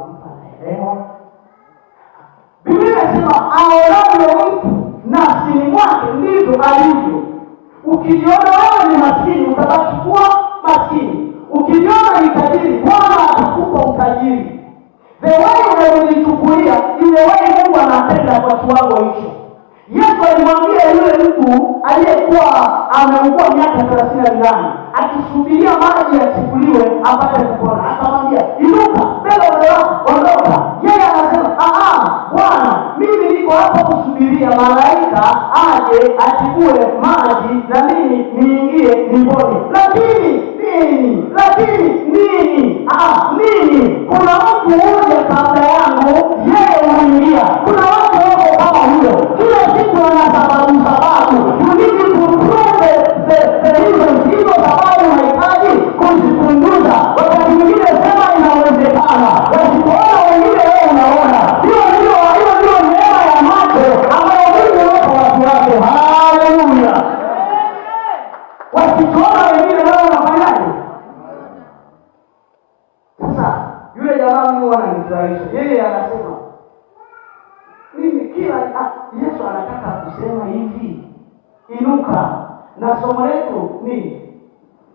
kuna mtu anaelewa? Biblia inasema aonavyo mtu nafsini mwake ndivyo alivyo. Ukijiona wewe ni maskini utabaki kuwa maskini. Ukijiona ni tajiri, Bwana atakupa utajiri. The way unalichukulia ile way Mungu anatenda kwa kiwango hicho. Yesu alimwambia yule mtu aliyekuwa ameugua miaka 38 akisubiria maji yachukuliwe apate kupona. Akamwambia, "Inuka, beba ule wako, ondoka." Yeye anasema, Bwana, mimi niko hapa kusubiria malaika aje achukue maji na mimi niingie nipone." Lakini kuna mtu mmoja kabla yangu, yeye huingia. Kuna watu wako kama huyo. Kila siku wana sababu. You need to prove the reason. Hizo sababu unahitaji kuzipunguza. Wakati mwingine sema inawezekana. Wasipoona wengine wewe unaona. Hiyo ndio neema ya macho ambayo Mungu wako watu wake. Haleluya. Wasipoona wengine wewe unafanyaje? Sasa yule jamaa mimi wananifurahisha. Yeye anasema mimi kila Yesu anataka kusema hivi, inuka. Na somo letu ni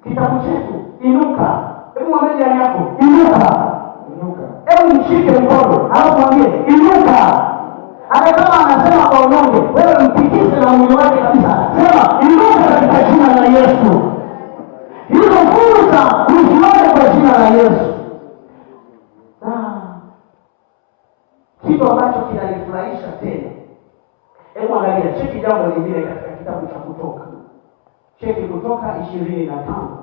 kitabu chetu Inuka. Hebu mwambie jirani yako, inuka. Hebu mshike mkono, alafu mwambie inuka. Hata kama anasema kwa unyonge, wewe mtikise na mwili wake kabisa. Sema inuka katika jina la Yesu. Hizo fursa usione kwa jina la Yesu. Kitu ambacho kinanifurahisha tena. Hebu angalia, cheki jambo lingine katika kitabu cha Kutoka. Cheki Kutoka 25.